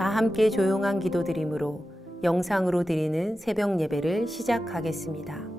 다 함께 조용한 기도드림으로 영상으로 드리는 새벽 예배를 시작하겠습니다.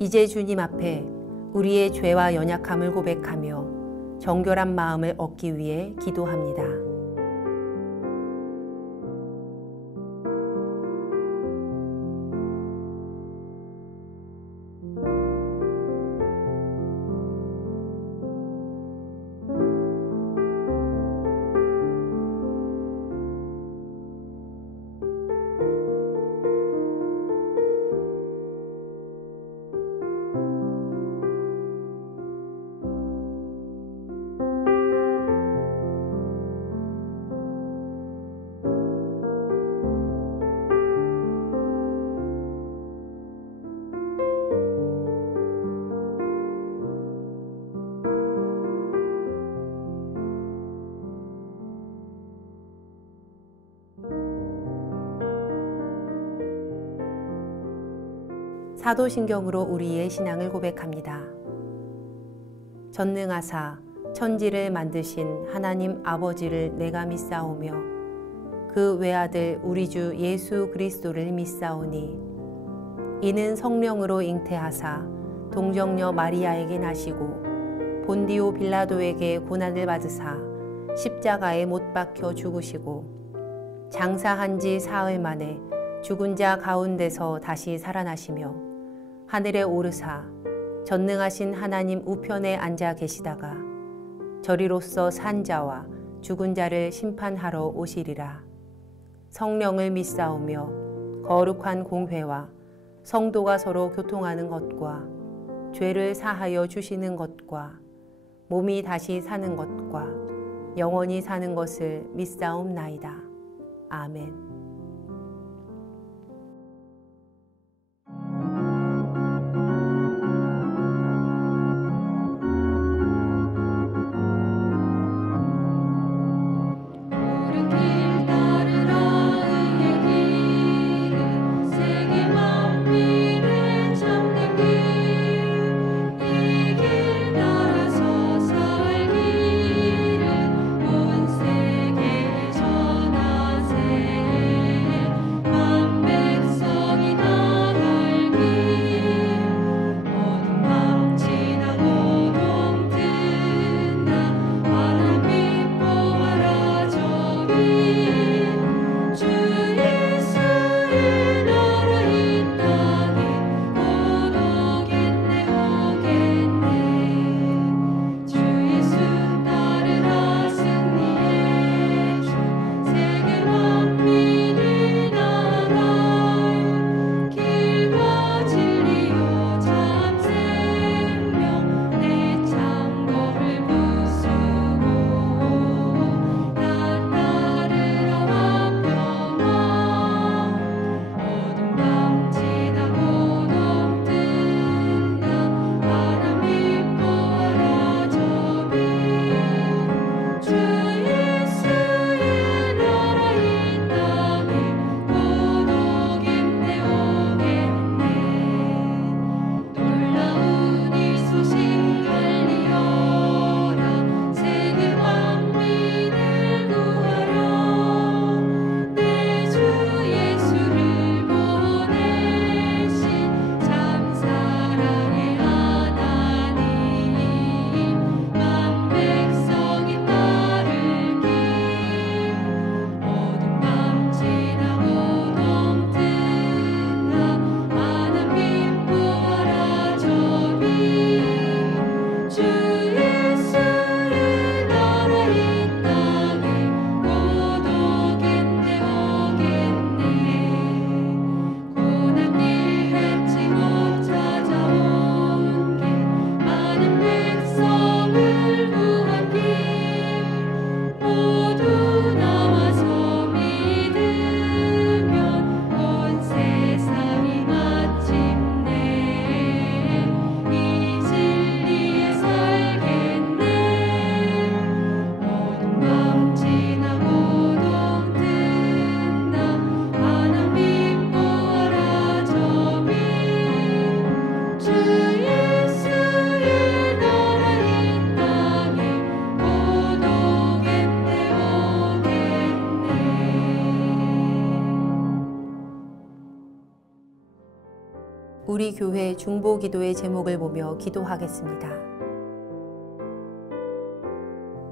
이제 주님 앞에 우리의 죄와 연약함을 고백하며 정결한 마음을 얻기 위해 기도합니다. 사도신경으로 우리의 신앙을 고백합니다. 전능하사 천지를 만드신 하나님 아버지를 내가 믿사오며 그 외아들 우리 주 예수 그리스도를 믿사오니 이는 성령으로 잉태하사 동정녀 마리아에게 나시고 본디오 빌라도에게 고난을 받으사 십자가에 못 박혀 죽으시고 장사한 지 사흘 만에 죽은 자 가운데서 다시 살아나시며 하늘에 오르사 전능하신 하나님 우편에 앉아 계시다가 저리로서 산 자와 죽은 자를 심판하러 오시리라. 성령을 믿사오며 거룩한 공회와 성도가 서로 교통하는 것과 죄를 사하여 주시는 것과 몸이 다시 사는 것과 영원히 사는 것을 믿사옵나이다. 아멘. 전하세 우리 교회 중보 기도의 제목을 보며 기도하겠습니다.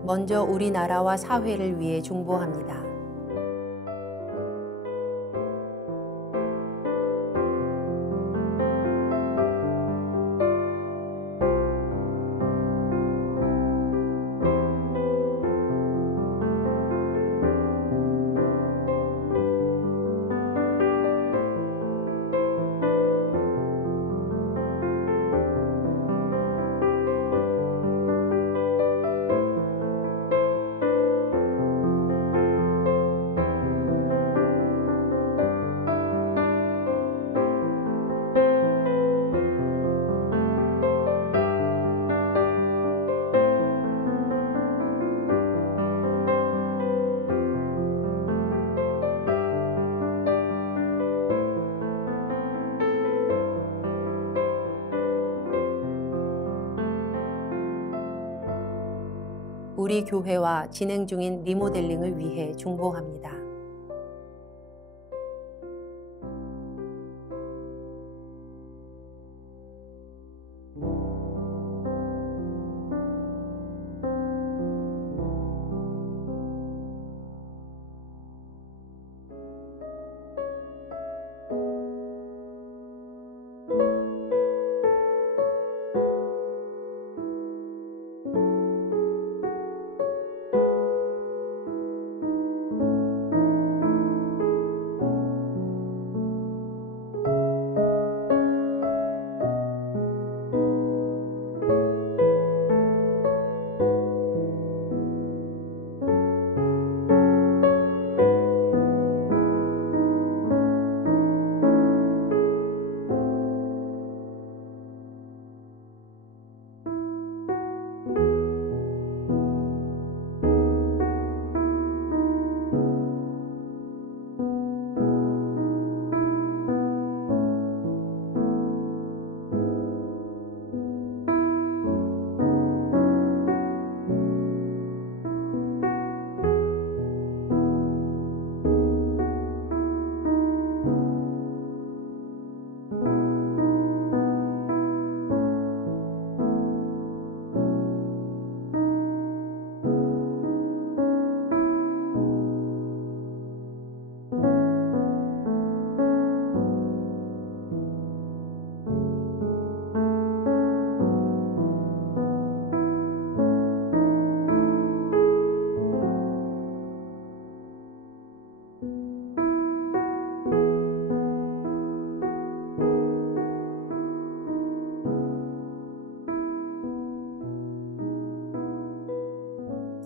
먼저 우리나라와 사회를 위해 중보합니다. 우리 교회와 진행 중인 리모델링을 위해 중보합니다.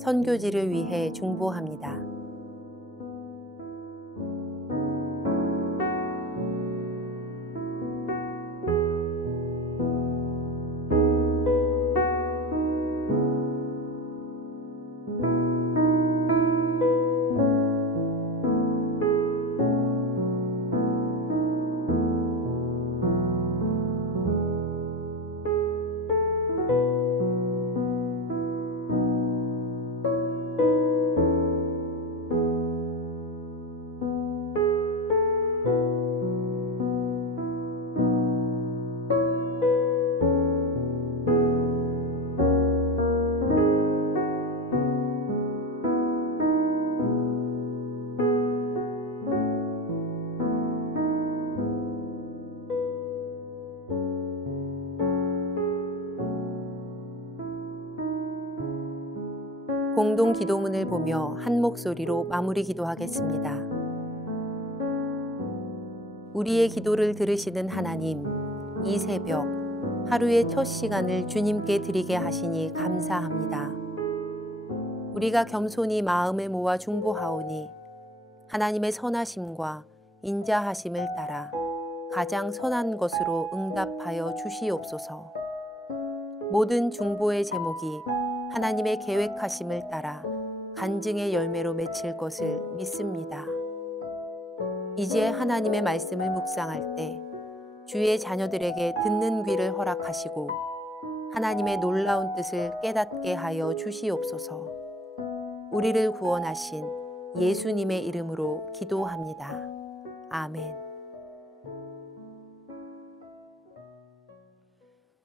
선교지를 위해 중보합니다. 공동 기도문을 보며 한 목소리로 마무리 기도하겠습니다. 우리의 기도를 들으시는 하나님, 이 새벽 하루의 첫 시간을 주님께 드리게 하시니 감사합니다. 우리가 겸손히 마음을 모아 중보하오니 하나님의 선하심과 인자하심을 따라 가장 선한 것으로 응답하여 주시옵소서. 모든 중보의 제목이 하나님의 계획하심을 따라 간증의 열매로 맺힐 것을 믿습니다. 이제 하나님의 말씀을 묵상할 때 주의 자녀들에게 듣는 귀를 허락하시고 하나님의 놀라운 뜻을 깨닫게 하여 주시옵소서. 우리를 구원하신 예수님의 이름으로 기도합니다. 아멘.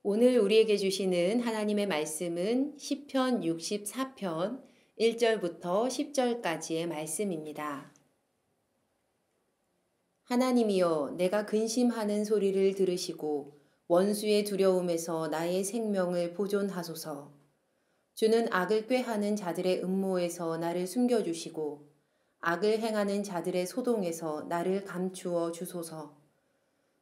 오늘 우리에게 주시는 하나님의 말씀은 시편 64편 1절부터 10절까지의 말씀입니다. 하나님이여, 내가 근심하는 소리를 들으시고 원수의 두려움에서 나의 생명을 보존하소서. 주는 악을 꾀하는 자들의 음모에서 나를 숨겨주시고 악을 행하는 자들의 소동에서 나를 감추어 주소서.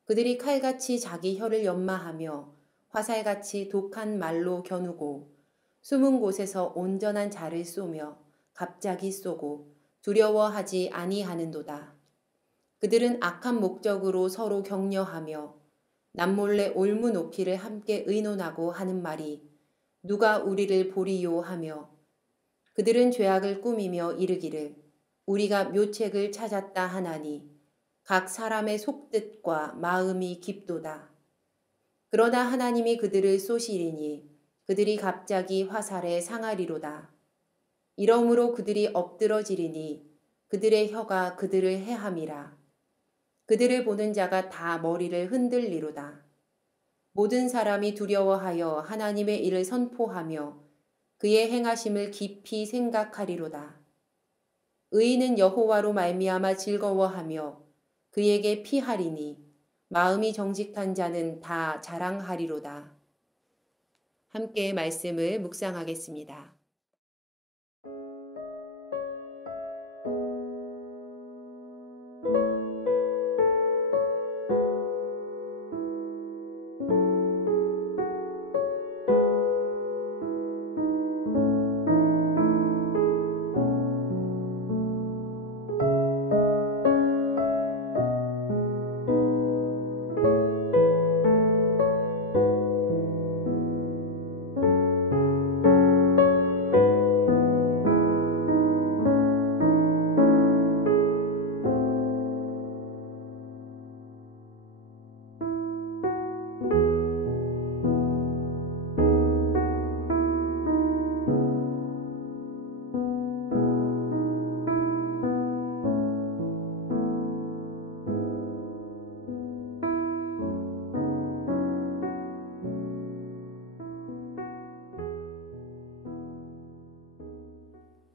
그들이 칼같이 자기 혀를 연마하며 화살같이 독한 말로 겨누고 숨은 곳에서 온전한 자를 쏘며 갑자기 쏘고 두려워하지 아니하는도다. 그들은 악한 목적으로 서로 격려하며 남몰래 올무 놓기를 함께 의논하고 하는 말이 누가 우리를 보리요 하며 그들은 죄악을 꾸미며 이르기를 우리가 묘책을 찾았다 하나니 각 사람의 속뜻과 마음이 깊도다. 그러나 하나님이 그들을 쏘시리니 그들이 갑자기 화살에 상하리로다. 이러므로 그들이 엎드러지리니 그들의 혀가 그들을 해함이라. 그들을 보는 자가 다 머리를 흔들리로다. 모든 사람이 두려워하여 하나님의 일을 선포하며 그의 행하심을 깊이 생각하리로다. 의인은 여호와로 말미암아 즐거워하며 그에게 피하리니 마음이 정직한 자는 다 자랑하리로다. 함께 말씀을 묵상하겠습니다.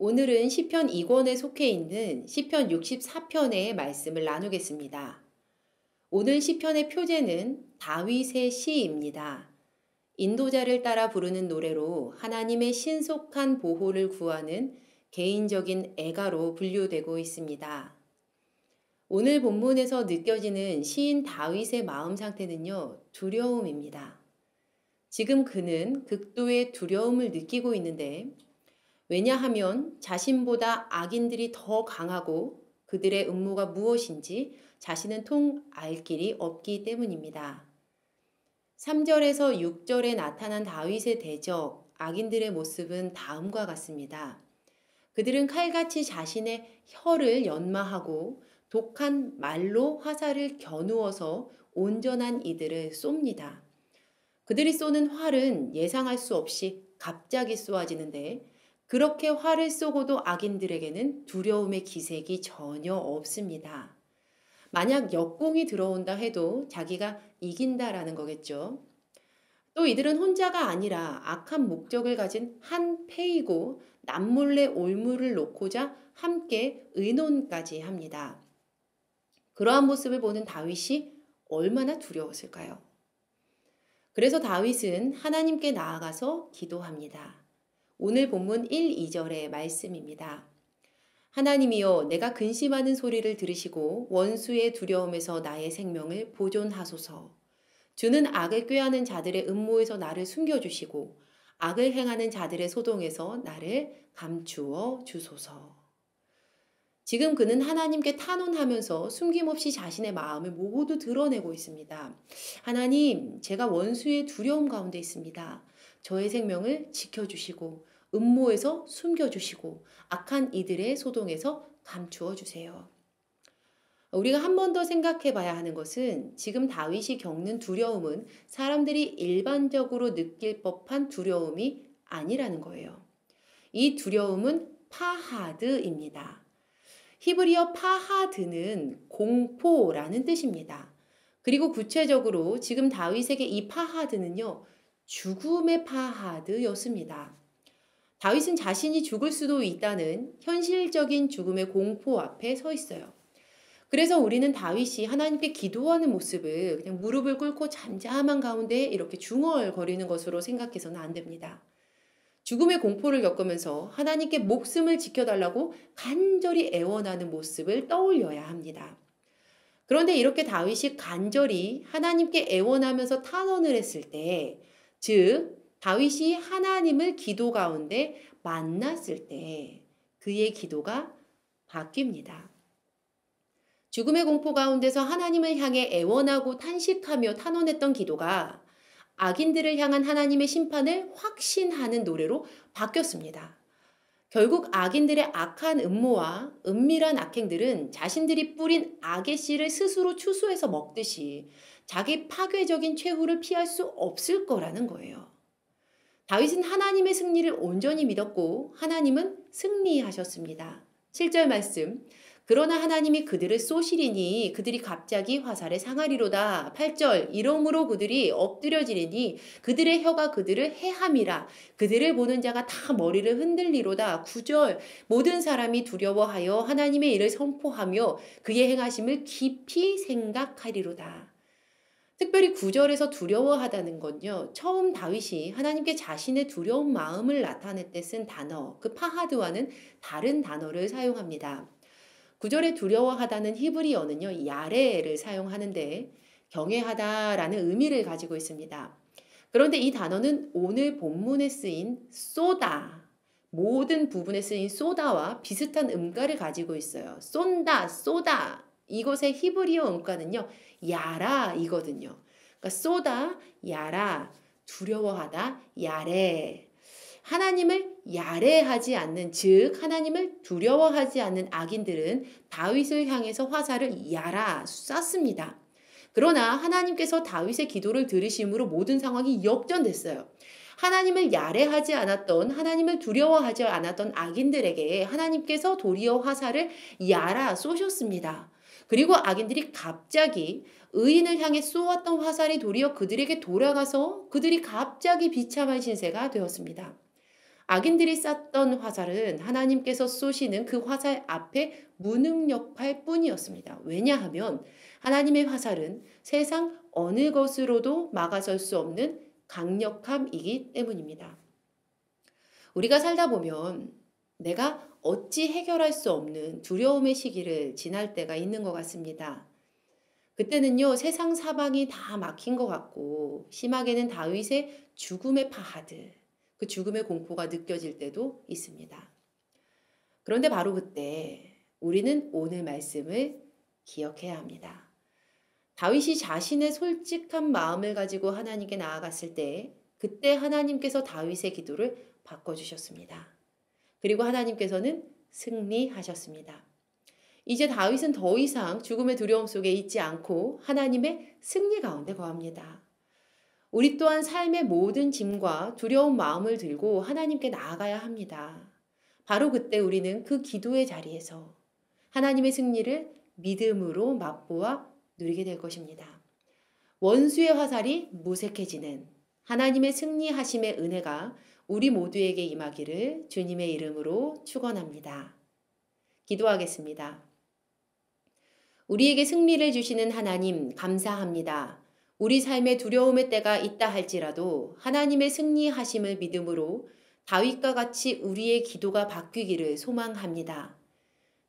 오늘은 시편 2권에 속해 있는 시편 64편의 말씀을 나누겠습니다. 오늘 시편의 표제는 다윗의 시입니다. 인도자를 따라 부르는 노래로 하나님의 신속한 보호를 구하는 개인적인 애가로 분류되고 있습니다. 오늘 본문에서 느껴지는 시인 다윗의 마음 상태는요, 두려움입니다. 지금 그는 극도의 두려움을 느끼고 있는데 왜냐하면 자신보다 악인들이 더 강하고 그들의 음모가 무엇인지 자신은 통 알 길이 없기 때문입니다. 3절에서 6절에 나타난 다윗의 대적, 악인들의 모습은 다음과 같습니다. 그들은 칼같이 자신의 혀를 연마하고 독한 말로 화살을 겨누어서 온전한 이들을 쏩니다. 그들이 쏘는 활은 예상할 수 없이 갑자기 쏘아지는데 그렇게 활을 쏘고도 악인들에게는 두려움의 기색이 전혀 없습니다. 만약 역공이 들어온다 해도 자기가 이긴다라는 거겠죠. 또 이들은 혼자가 아니라 악한 목적을 가진 한 패이고 남몰래 올무를 놓고자 함께 의논까지 합니다. 그러한 모습을 보는 다윗이 얼마나 두려웠을까요? 그래서 다윗은 하나님께 나아가서 기도합니다. 오늘 본문 1, 2절의 말씀입니다. 하나님이여, 내가 근심하는 소리를 들으시고 원수의 두려움에서 나의 생명을 보존하소서. 주는 악을 꾀하는 자들의 음모에서 나를 숨겨주시고 악을 행하는 자들의 소동에서 나를 감추어 주소서. 지금 그는 하나님께 탄원하면서 숨김없이 자신의 마음을 모두 드러내고 있습니다. 하나님, 제가 원수의 두려움 가운데 있습니다. 저의 생명을 지켜주시고 음모에서 숨겨주시고 악한 이들의 소동에서 감추어 주세요. 우리가 한 번 더 생각해 봐야 하는 것은 지금 다윗이 겪는 두려움은 사람들이 일반적으로 느낄 법한 두려움이 아니라는 거예요. 이 두려움은 파하드입니다. 히브리어 파하드는 공포라는 뜻입니다. 그리고 구체적으로 지금 다윗에게 이 파하드는요, 죽음의 파하드였습니다. 다윗은 자신이 죽을 수도 있다는 현실적인 죽음의 공포 앞에 서 있어요. 그래서 우리는 다윗이 하나님께 기도하는 모습을 그냥 무릎을 꿇고 잠잠한 가운데 이렇게 중얼거리는 것으로 생각해서는 안 됩니다. 죽음의 공포를 겪으면서 하나님께 목숨을 지켜달라고 간절히 애원하는 모습을 떠올려야 합니다. 그런데 이렇게 다윗이 간절히 하나님께 애원하면서 탄원을 했을 때, 즉 다윗이 하나님을 기도 가운데 만났을 때 그의 기도가 바뀝니다. 죽음의 공포 가운데서 하나님을 향해 애원하고 탄식하며 탄원했던 기도가 악인들을 향한 하나님의 심판을 확신하는 노래로 바뀌었습니다. 결국 악인들의 악한 음모와 은밀한 악행들은 자신들이 뿌린 악의 씨를 스스로 추수해서 먹듯이 자기 파괴적인 최후를 피할 수 없을 거라는 거예요. 다윗은 하나님의 승리를 온전히 믿었고 하나님은 승리하셨습니다. 7절 말씀. 그러나 하나님이 그들을 쏘시리니 그들이 갑자기 화살에 상하리로다. 8절. 이러므로 그들이 엎드려지리니 그들의 혀가 그들을 해함이라. 그들을 보는 자가 다 머리를 흔들리로다. 9절. 모든 사람이 두려워하여 하나님의 일을 선포하며 그의 행하심을 깊이 생각하리로다. 특별히 9절에서 두려워하다는 건요. 처음 다윗이 하나님께 자신의 두려운 마음을 나타낼 때 쓴 단어, 그 파하드와는 다른 단어를 사용합니다. 9절에 두려워하다는 히브리어는요. 야레를 사용하는데 경외하다라는 의미를 가지고 있습니다. 그런데 이 단어는 오늘 본문에 쓰인 쏘다, 모든 부분에 쓰인 쏘다와 비슷한 음가를 가지고 있어요. 쏜다, 쏘다. 이것의 히브리어 음가는요. 야라이거든요. 그러니까 쏘다, 야라, 두려워하다, 야레. 하나님을 야레하지 않는, 즉 하나님을 두려워하지 않는 악인들은 다윗을 향해서 화살을 야라 쐈습니다. 그러나 하나님께서 다윗의 기도를 들으심으로 모든 상황이 역전됐어요. 하나님을 야레하지 않았던, 하나님을 두려워하지 않았던 악인들에게 하나님께서 도리어 화살을 야라 쏘셨습니다. 그리고 악인들이 갑자기 의인을 향해 쏘았던 화살이 도리어 그들에게 돌아가서 그들이 갑자기 비참한 신세가 되었습니다. 악인들이 쐈던 화살은 하나님께서 쏘시는 그 화살 앞에 무능력할 뿐이었습니다. 왜냐하면 하나님의 화살은 세상 어느 것으로도 막아설 수 없는 강력함이기 때문입니다. 우리가 살다 보면 내가 어찌 해결할 수 없는 두려움의 시기를 지날 때가 있는 것 같습니다. 그때는요, 세상 사방이 다 막힌 것 같고 심하게는 다윗의 죽음의 파하드, 그 죽음의 공포가 느껴질 때도 있습니다. 그런데 바로 그때 우리는 오늘 말씀을 기억해야 합니다. 다윗이 자신의 솔직한 마음을 가지고 하나님께 나아갔을 때 그때 하나님께서 다윗의 기도를 바꿔주셨습니다. 그리고 하나님께서는 승리하셨습니다. 이제 다윗은 더 이상 죽음의 두려움 속에 있지 않고 하나님의 승리 가운데 거합니다. 우리 또한 삶의 모든 짐과 두려운 마음을 들고 하나님께 나아가야 합니다. 바로 그때 우리는 그 기도의 자리에서 하나님의 승리를 믿음으로 맛보아 누리게 될 것입니다. 원수의 화살이 무색해지는 하나님의 승리하심의 은혜가 우리 모두에게 임하기를 주님의 이름으로 축원합니다. 기도하겠습니다. 우리에게 승리를 주시는 하나님 감사합니다. 우리 삶에 두려움의 때가 있다 할지라도 하나님의 승리하심을 믿음으로 다윗과 같이 우리의 기도가 바뀌기를 소망합니다.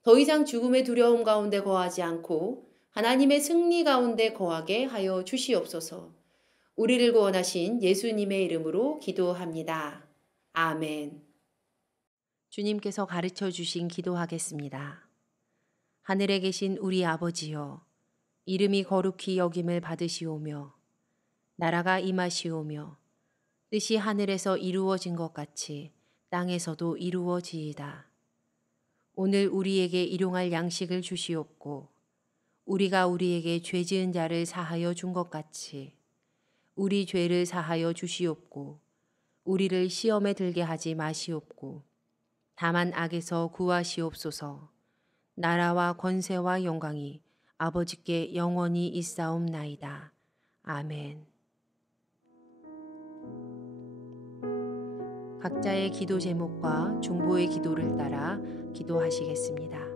더 이상 죽음의 두려움 가운데 거하지 않고 하나님의 승리 가운데 거하게 하여 주시옵소서. 우리를 구원하신 예수님의 이름으로 기도합니다. 아멘. 주님께서 가르쳐 주신 기도하겠습니다. 하늘에 계신 우리 아버지여, 이름이 거룩히 여김을 받으시오며 나라가 임하시오며 뜻이 하늘에서 이루어진 것 같이 땅에서도 이루어지이다. 오늘 우리에게 일용할 양식을 주시옵고 우리가 우리에게 죄 지은 자를 사하여 준 것 같이 우리 죄를 사하여 주시옵고 우리를 시험에 들게 하지 마시옵고 다만 악에서 구하시옵소서. 나라와 권세와 영광이 아버지께 영원히 있사옵나이다. 아멘. 각자의 기도 제목과 중보의 기도를 따라 기도하시겠습니다.